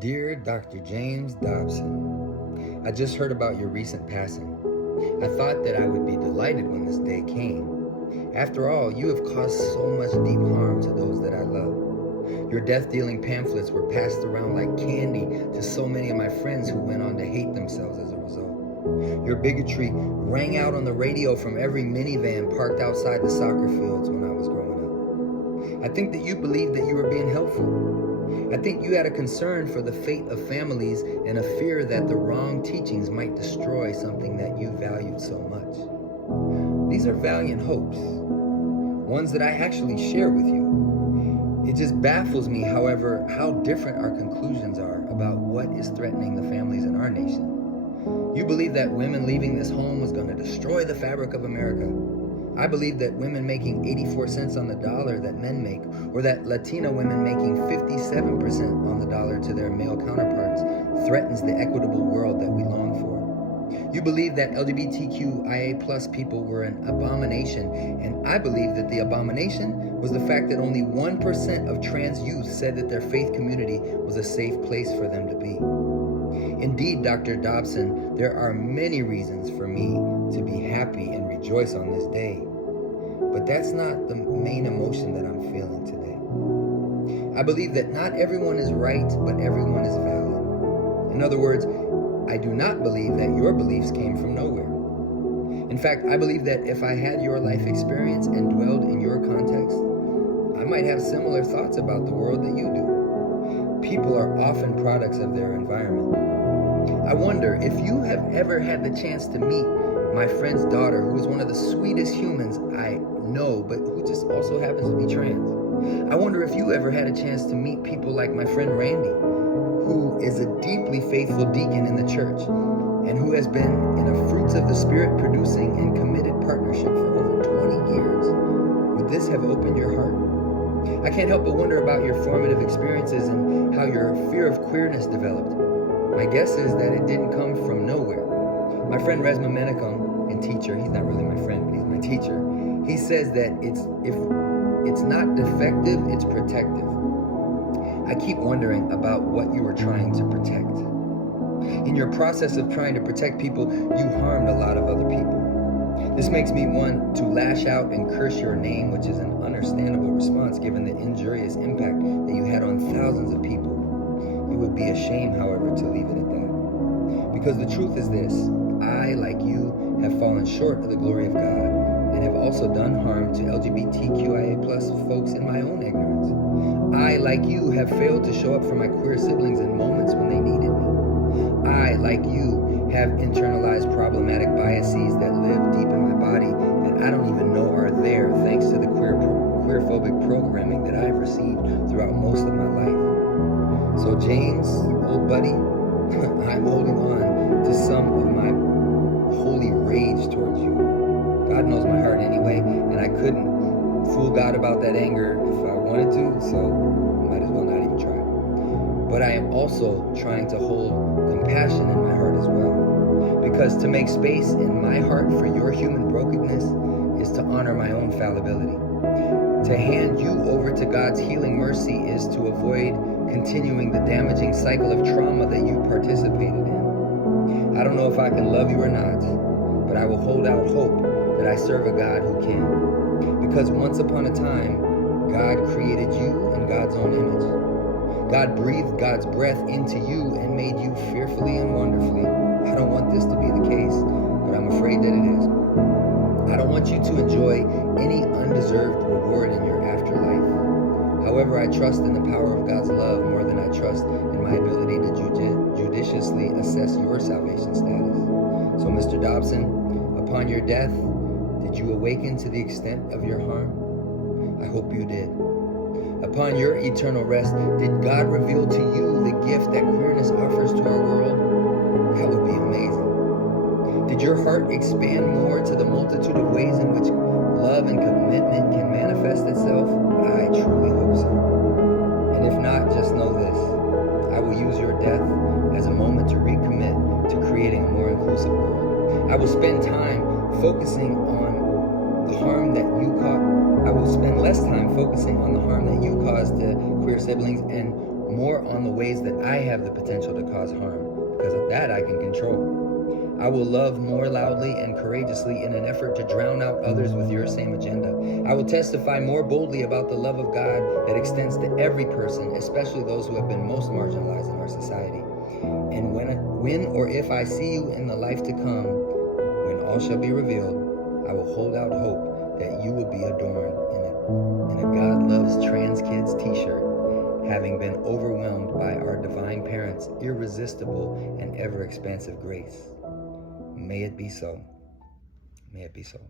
Dear Dr. James Dobson, I just heard about your recent passing. I thought that I would be delighted when this day came. After all, you have caused so much deep harm to those that I love. Your death-dealing pamphlets were passed around like candy to so many of my friends who went on to hate themselves as a result. Your bigotry rang out on the radio from every minivan parked outside the soccer fields when I was growing up. I think that you believed that you were being helpful. I think you had a concern for the fate of families and a fear that the wrong teachings might destroy something that you valued so much. These are valiant hopes, ones that I actually share with you. It just baffles me, however, how different our conclusions are about what is threatening the families in our nation. You believe that women leaving this home was going to destroy the fabric of America. I believe that women making 84 cents on the dollar that men make, or that Latina women making 57% on the dollar to their male counterparts, threatens the equitable world that we long for. You believe that LGBTQIA+ people were an abomination, and I believe that the abomination was the fact that only 1% of trans youth said that their faith community was a safe place for them to be. Indeed, Dr. Dobson, there are many reasons for me to be happy and rejoice on this day. But that's not the main emotion that I'm feeling today. I believe that not everyone is right, but everyone is valid. In other words, I do not believe that your beliefs came from nowhere. In fact, I believe that if I had your life experience and dwelled in your context, I might have similar thoughts about the world that you do. People are often products of their environment. I wonder if you have ever had the chance to meet my friend's daughter, who is one of the sweetest humans I know, but who just also happens to be trans. I wonder if you ever had a chance to meet people like my friend Randy, who is a deeply faithful deacon in the church, and who has been in a Fruits of the Spirit producing and committed partnership for over 20 years. Would this have opened your heart? I can't help but wonder about your formative experiences and how your fear of queerness developed. My guess is that it didn't come from nowhere. My friend Resma Menachem, and teacher, he's not really my friend, but he's my teacher, he says that if it's not defective, it's protective. I keep wondering about what you were trying to protect. In your process of trying to protect people, you harmed a lot of other people. This makes me want to lash out and curse your name, which is an understandable response given the injurious impact that you had on thousands of people. It would be a shame, however, to leave it at that. Because the truth is this: I, like you, have fallen short of the glory of God and have also done harm to LGBTQIA+ folks in my own ignorance. I, like you, have failed to show up for my queer siblings in moments when they needed me. I, like you, have internalized problematic biases that live deep in my body that I don't even know are there thanks to the queerphobic programming that I've received throughout most of my life. So James, old buddy, I'm holding on to some of my holy rage towards you. God knows my heart anyway, and I couldn't fool God about that anger if I wanted to, so might as well not even try. But I am also trying to hold compassion in my heart as well, because to make space in my heart for your human brokenness is to honor my own fallibility. To hand you over to God's healing mercy is to avoid continuing the damaging cycle of trauma that you participated in. I don't know if I can love you or not, but I will hold out hope that I serve a God who can. Because once upon a time, God created you in God's own image. God breathed God's breath into you and made you fearfully and wonderfully. I don't want this to be the case, but I'm afraid that it is. I don't want you to enjoy any undeserved reward in your afterlife. However, I trust in the power of God's love more than I trust in my ability to judiciously assess your salvation status. So, Mr. Dobson, upon your death, did you awaken to the extent of your harm? I hope you did. Upon your eternal rest, did God reveal to you the gift that queerness offers to our world? That would be amazing. Did your heart expand more to the multitude of ways in which love and commitment can manifest itself? I truly hope so. And if not, just know this: I will use your death as a moment to recommit to creating a more inclusive world. I will spend time focusing on the harm that you caused. I will spend less time focusing on the harm that you caused to queer siblings and more on the the ways that I have the potential to cause harm, because of that I can control. I will love more loudly and courageously in an effort to drown out others with your same agenda. I will testify more boldly about the love of God that extends to every person, especially those who have been most marginalized in our society. And when or if I see you in the life to come, when all shall be revealed, I will hold out hope that you will be adorned in a God Loves Trans Kids t-shirt, having been overwhelmed by our divine parents' irresistible and ever-expansive grace. May it be so. May it be so.